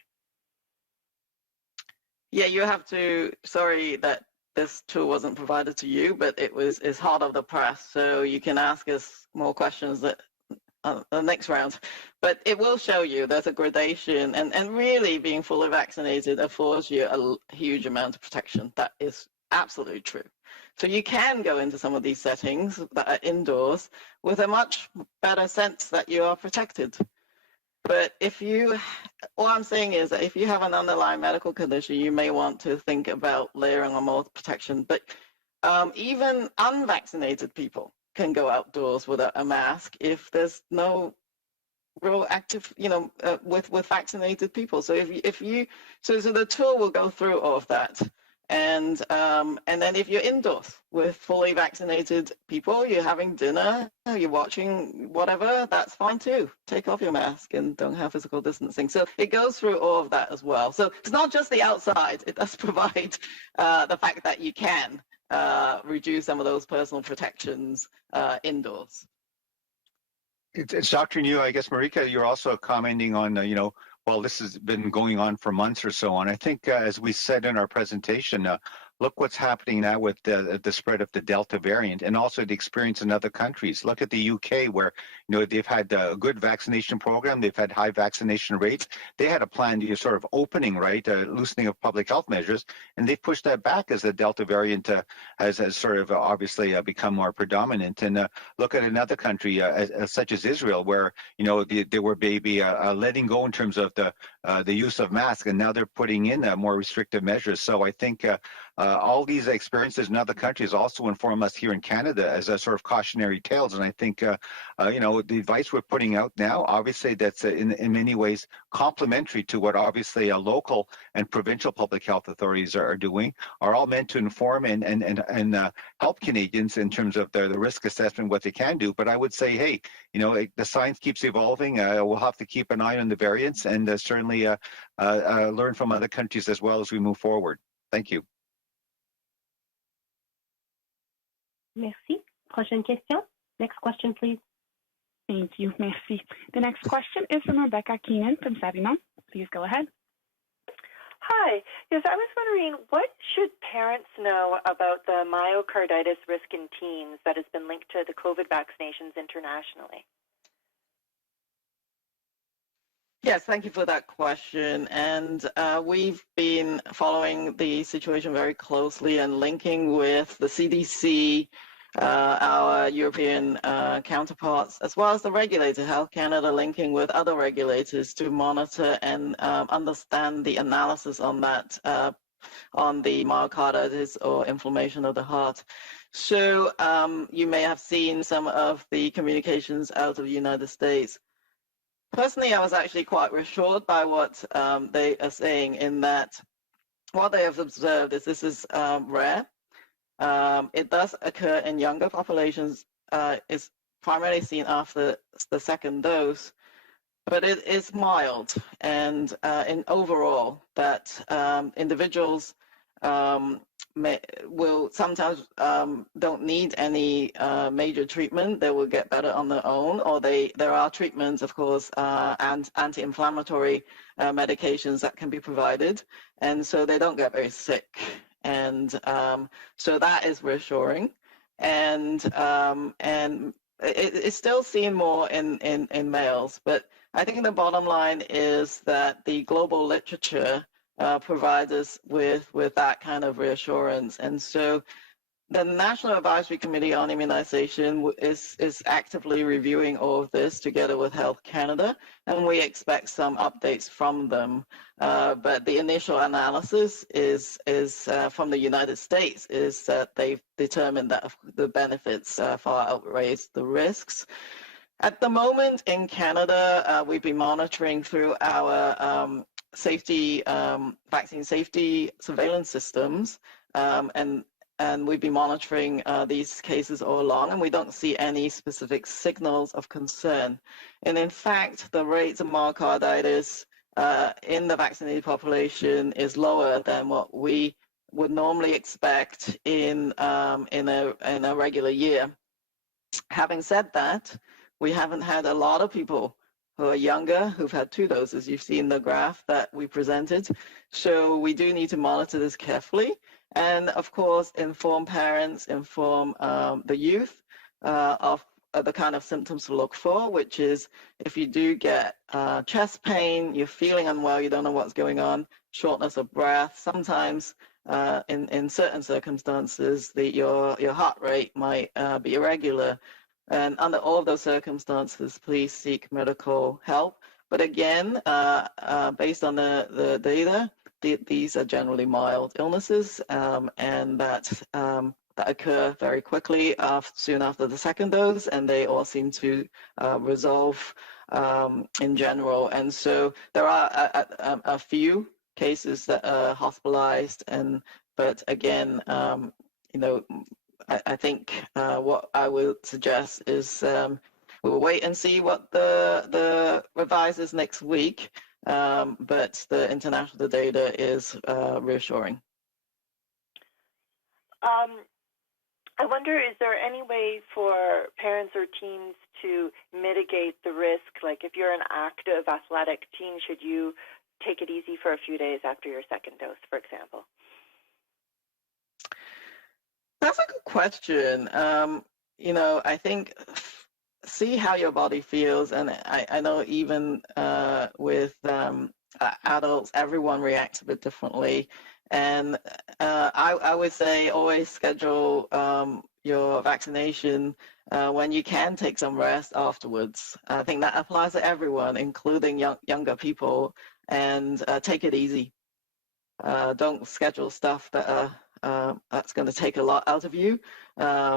Yeah, you have to, sorry that this tool wasn't provided to you, but it's hot off the press, so you can ask us more questions that the next round. But it will show you there's a gradation, and really being fully vaccinated affords you a huge amount of protection. That is absolutely true. So you can go into some of these settings that are indoors with a much better sense that you are protected. But all I'm saying is that if you have an underlying medical condition, you may want to think about layering on more protection. But even unvaccinated people can go outdoors without a mask if there's no real active, with vaccinated people. So so the tool will go through all of that. And then if you're indoors with fully vaccinated people, you're having dinner, you're watching whatever, that's fine too. Take off your mask and don't have physical distancing. So it goes through all of that as well. So it's not just the outside. It does provide the fact that you can reduce some of those personal protections indoors. It's Dr. New. I guess, Marika, you're also commenting on, well, this has been going on for months or so on. I think, as we said in our presentation, look what's happening now with the spread of the Delta variant, and also the experience in other countries. Look at the UK, where they've had a good vaccination program, they've had high vaccination rates. They had a plan to sort of opening, right, loosening of public health measures, and they've pushed that back as the Delta variant has sort of obviously become more predominant. And look at another country such as Israel, where they were maybe letting go in terms of the use of masks, and now they're putting in more restrictive measures. So I think all these experiences in other countries also inform us here in Canada as a sort of cautionary tales. And I think, the advice we're putting out now, obviously that's in many ways complementary to what obviously local and provincial public health authorities are doing, are all meant to inform and help Canadians in terms of the risk assessment, what they can do. But I would say, hey, the science keeps evolving. We'll have to keep an eye on the variants, and certainly learn from other countries as well as we move forward. Thank you. Merci. Prochaine question. Next question, please. Thank you. Merci. The next question is from Rebecca Keenan from Savimont. Please go ahead. Hi. Yes, I was wondering, what should parents know about the myocarditis risk in teens that has been linked to the COVID vaccinations internationally? Yes, thank you for that question. And we've been following the situation very closely and linking with the CDC, our European counterparts, as well as the regulator, Health Canada, linking with other regulators to monitor and understand the analysis on that, on the myocarditis or inflammation of the heart. So you may have seen some of the communications out of the United States. Personally, I was actually quite reassured by what they are saying, in that what they have observed is this is rare. It does occur in younger populations. It's primarily seen after the second dose, but it is mild, and in overall that individuals will sometimes don't need any major treatment. They will get better on their own, or there are treatments, of course, and anti-inflammatory medications that can be provided, and so they don't get very sick. And so that is reassuring, and it's still seen more in males. But I think the bottom line is that the global literature provides us with that kind of reassurance. And so the National Advisory Committee on Immunization is actively reviewing all of this together with Health Canada, and we expect some updates from them. But the initial analysis is from the United States, is that they've determined that the benefits far outweighs the risks. At the moment in Canada, we've been monitoring through our vaccine safety surveillance systems, and we've been monitoring these cases all along, and we don't see any specific signals of concern. And in fact, the rates of myocarditis in the vaccinated population is lower than what we would normally expect in a regular year. Having said that, we haven't had a lot of people who are younger who've had 2 doses. You've seen the graph that we presented. So we do need to monitor this carefully, and of course inform parents, inform the youth of the kind of symptoms to look for, which is if you do get chest pain, you're feeling unwell, you don't know what's going on, shortness of breath, sometimes in certain circumstances your heart rate might be irregular. And under all of those circumstances, please seek medical help. But again, based on the data, these are generally mild illnesses, and that occur very quickly soon after the second dose, and they all seem to resolve in general. And so there are a few cases that are hospitalized, but again, I think what I would suggest is we'll wait and see what the revise is next week, but the international data is reassuring. I wonder, is there any way for parents or teens to mitigate the risk? Like if you're an active athletic teen, should you take it easy for a few days after your second dose, for example? That's a good question. I think see how your body feels, and I know even with adults, everyone reacts a bit differently. And I would say always schedule your vaccination when you can take some rest afterwards. I think that applies to everyone, including younger people, and take it easy. Don't schedule stuff that that's going to take a lot out of you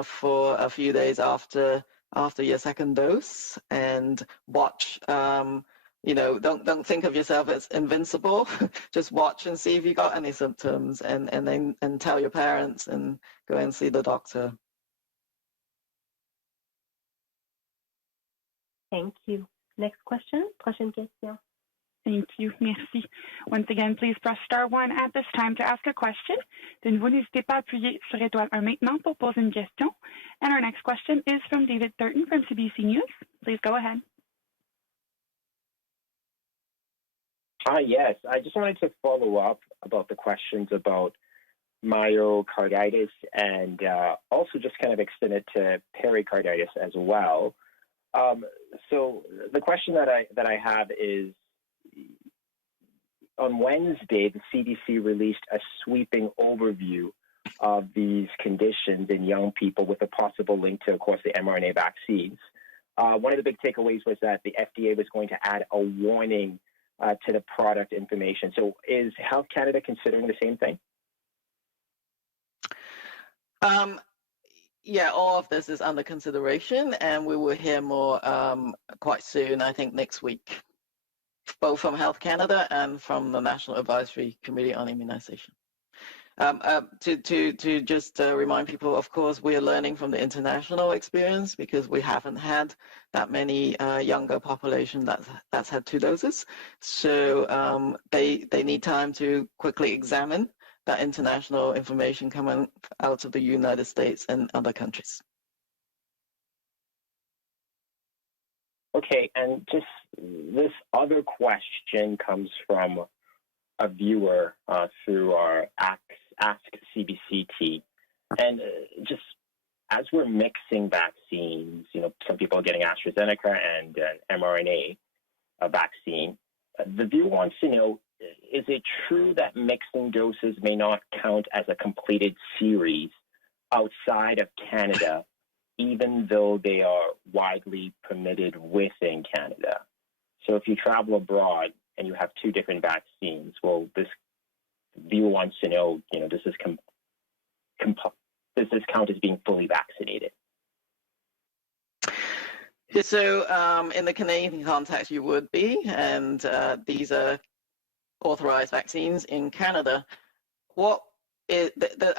for a few days after your second dose, and watch. Don't think of yourself as invincible. Just watch and see if you got any symptoms, and then tell your parents and go and see the doctor. Thank you. Next question. Prochaine question. Thank you. Merci. Once again, please press star 1 at this time to ask a question. De nouveau, n'hésitez pas à appuyer sur étoile 1 maintenant pour poser une question. And our next question is from David Thurton from CBC News. Please go ahead. Hi, yes. I just wanted to follow up about the questions about myocarditis, and also just kind of extend it to pericarditis as well. So the question that I have is, on Wednesday, the CDC released a sweeping overview of these conditions in young people with a possible link to, of course, the mRNA vaccines. One of the big takeaways was that the FDA was going to add a warning to the product information. So is Health Canada considering the same thing? Yeah, all of this is under consideration, and we will hear more quite soon, I think next week, both from Health Canada and from the National Advisory Committee on Immunization. To just remind people, of course, we are learning from the international experience because we haven't had that many younger population that's had 2 doses. So they need time to quickly examine that international information coming out of the United States and other countries. Okay, and just this other question comes from a viewer through our Ask CBCT. And just as we're mixing vaccines, some people are getting AstraZeneca and an mRNA vaccine. The viewer wants to know, is it true that mixing doses may not count as a completed series outside of Canada, even though they are widely permitted within Canada? So if you travel abroad and you have 2 different vaccines, well, this viewer wants to know, does this count as being fully vaccinated? So in the Canadian context, you would be, and these are authorized vaccines in Canada. I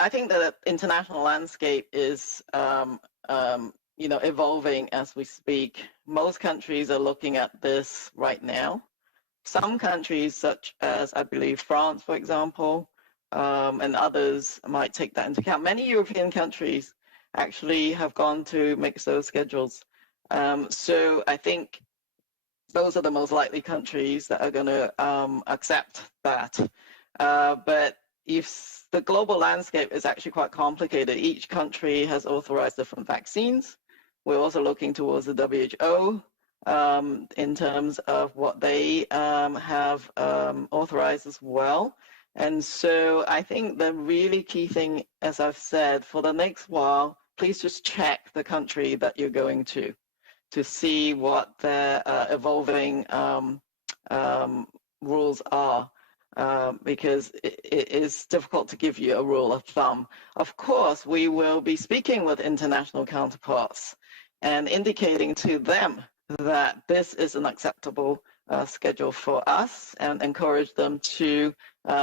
think the international landscape is evolving as we speak. Most countries are looking at this right now. Some countries, such as I believe France, for example, and others might take that into account. Many European countries actually have gone to mix those schedules. So I think those are the most likely countries that are going to accept that. But if the global landscape is actually quite complicated, each country has authorized different vaccines. We're also looking towards the WHO in terms of what they have authorized as well. And so I think the really key thing, as I've said, for the next while, please just check the country that you're going to see what their evolving rules are, because it is difficult to give you a rule of thumb. Of course, we will be speaking with international counterparts and indicating to them that this is an acceptable schedule for us, and encourage them to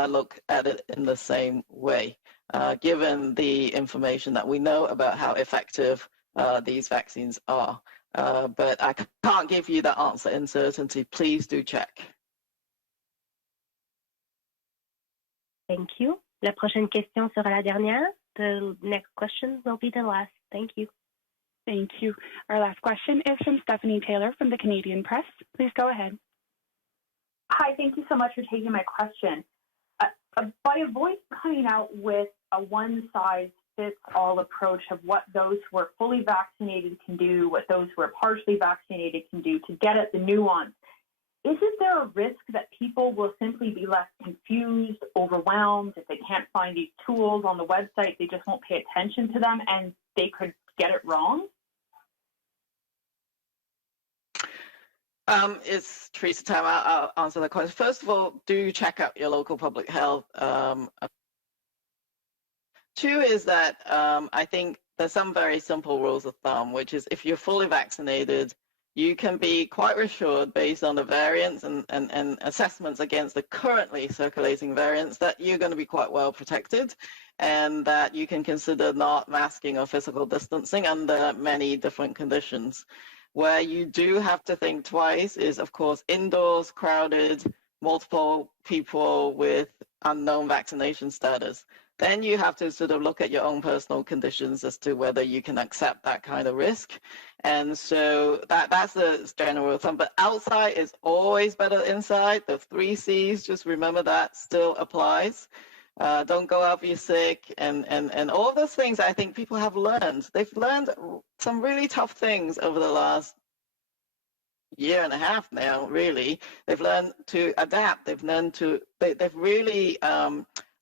look at it in the same way, given the information that we know about how effective these vaccines are. But I can't give you that answer in certainty. Please do check. Thank you. La prochaine question sera la dernière. The next question will be the last. Thank you. Thank you. Our last question is from Stephanie Taylor from the Canadian Press. Please go ahead. Hi, thank you so much for taking my question. By avoiding coming out with a one-size-fits-all approach of what those who are fully vaccinated can do, what those who are partially vaccinated can do to get at the nuance, isn't there a risk that people will simply be left confused, overwhelmed, if they can't find these tools on the website, they just won't pay attention to them and they could get it wrong? It's Teresa time. I'll answer that question. First of all, do check out your local public health. 2 is that I think there's some very simple rules of thumb, which is if you're fully vaccinated, you can be quite reassured based on the variants and assessments against the currently circulating variants that you're going to be quite well protected, and that you can consider not masking or physical distancing under many different conditions. Where you do have to think twice is, of course, indoors, crowded, multiple people with unknown vaccination status. Then you have to sort of look at your own personal conditions as to whether you can accept that kind of risk. And so that's the general thumb. But outside is always better than inside. The 3 C's, just remember that still applies. Don't go out if you're sick, and all of those things I think people have learned. They've learned some really tough things over the last year and a half now, really. They've learned to adapt. They've learned to, they've really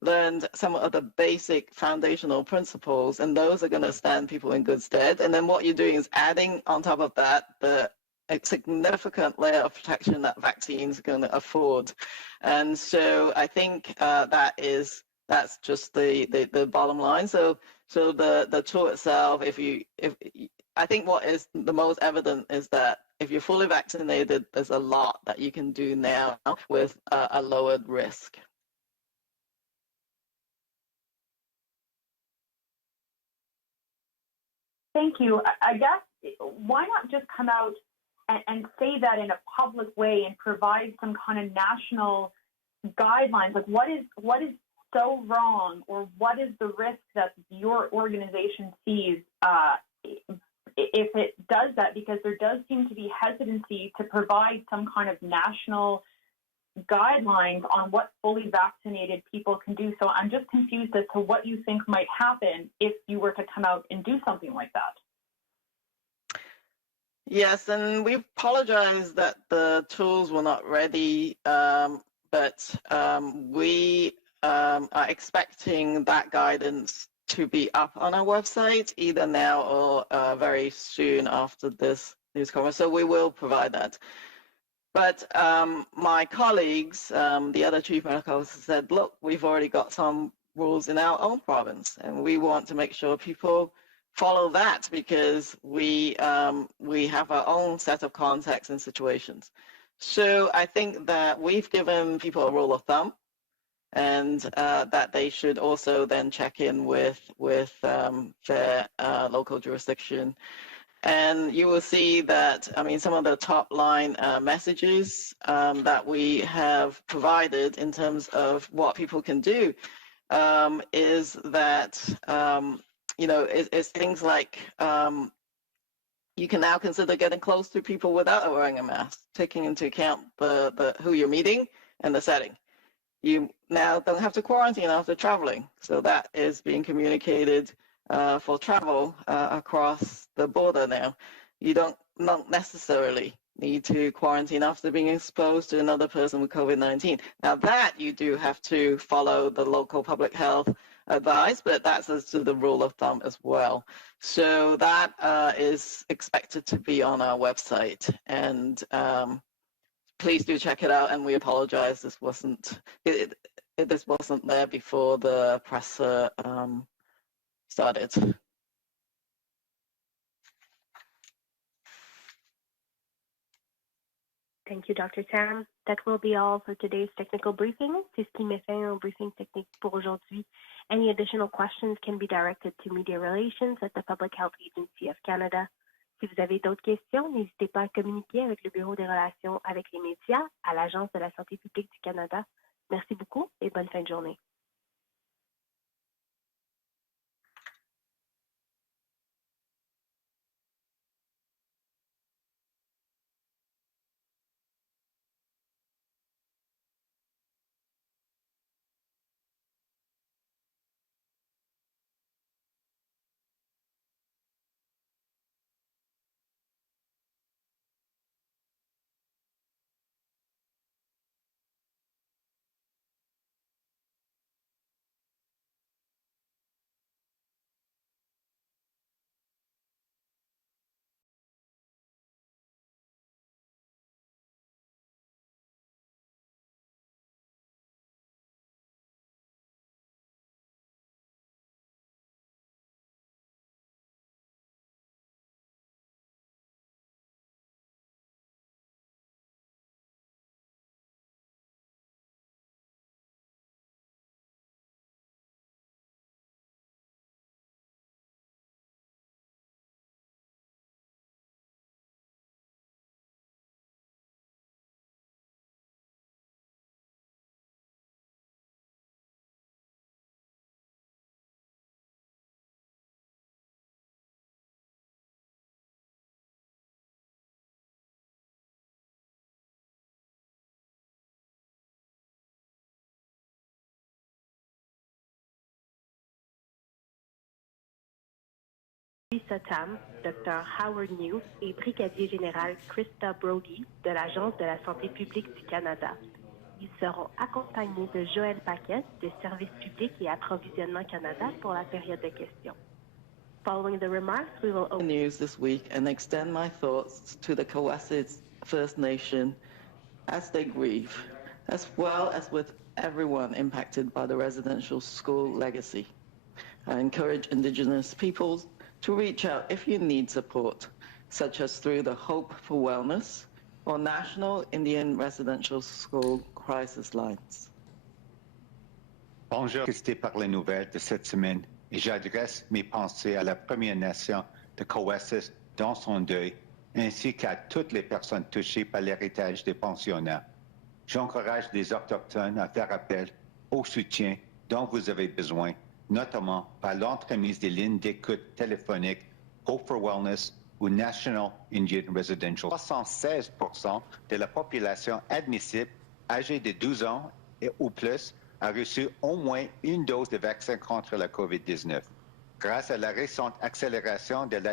learned some of the basic foundational principles, and those are going to stand people in good stead. And then what you're doing is adding on top of that a significant layer of protection that vaccines are going to afford. And so I think that's just the bottom line. So the tool itself, I think what is the most evident is that if you're fully vaccinated, there's a lot that you can do now with a lowered risk. Thank you. I guess, why not just come out and say that in a public way and provide some kind of national guidelines? Like, what is so wrong, or what is the risk that your organization sees if it does that? Because there does seem to be hesitancy to provide some kind of national guidelines on what fully vaccinated people can do. So I'm just confused as to what you think might happen if you were to come out and do something like that. Yes, and we apologize that the tools were not ready, but we are expecting that guidance to be up on our website either now or very soon after this news conference. So we will provide that. But my colleagues, the other chief medical officers, said, look, we've already got some rules in our own province, and we want to make sure people follow that because we have our own set of contexts and situations. So I think that we've given people a rule of thumb, and that they should also then check in with their local jurisdiction. And you will see that, I mean, some of the top line messages that we have provided in terms of what people can do is that, is things like you can now consider getting close to people without wearing a mask, taking into account who you're meeting and the setting. You now don't have to quarantine after traveling. So that is being communicated for travel across the border now. You not necessarily need to quarantine after being exposed to another person with COVID-19. Now that you do have to follow the local public health advice, but that's as to the rule of thumb as well. So that is expected to be on our website, and please do check it out. And we apologize, this wasn't there before the presser started. Thank you, Dr. Tam. That will be all for today's technical briefing. C'est ce qui met fin au briefing technique pour aujourd'hui. Any additional questions can be directed to Media Relations at the Public Health Agency of Canada. Si vous avez d'autres questions, n'hésitez pas à communiquer avec le Bureau des relations avec les médias à l'Agence de la santé publique du Canada. Merci beaucoup et bonne fin de journée. Lisa Tam, Dr. Howard New et Brigadier général Krista Brody de l'Agence de la santé publique du Canada. Ils seront accompagnés de Joël Paquette de Services publics et Approvisionnement Canada pour la période de questions. Following the remarks, we will open news this week and extend my thoughts to the Coveted First Nation as they grieve, as well as with everyone impacted by the residential school legacy. I encourage Indigenous peoples to reach out if you need support, such as through the Hope for Wellness or National Indian Residential School Crisis Lines. Bonjour, assisté par les nouvelles de cette semaine et j'adresse mes pensées à la Première Nation de Covet dans son deuil, ainsi qu'à toutes les personnes touchées par l'héritage des pensionnats. J'encourage les Autochtones à faire appel au soutien dont vous avez besoin, notamment par l'entremise des lignes d'écoute téléphoniques Hope for Wellness ou National Indian Residential. 76% de la population admissible âgée de 12 ans ou plus a reçu au moins une dose de vaccin contre la COVID-19. Grâce à la récente accélération de la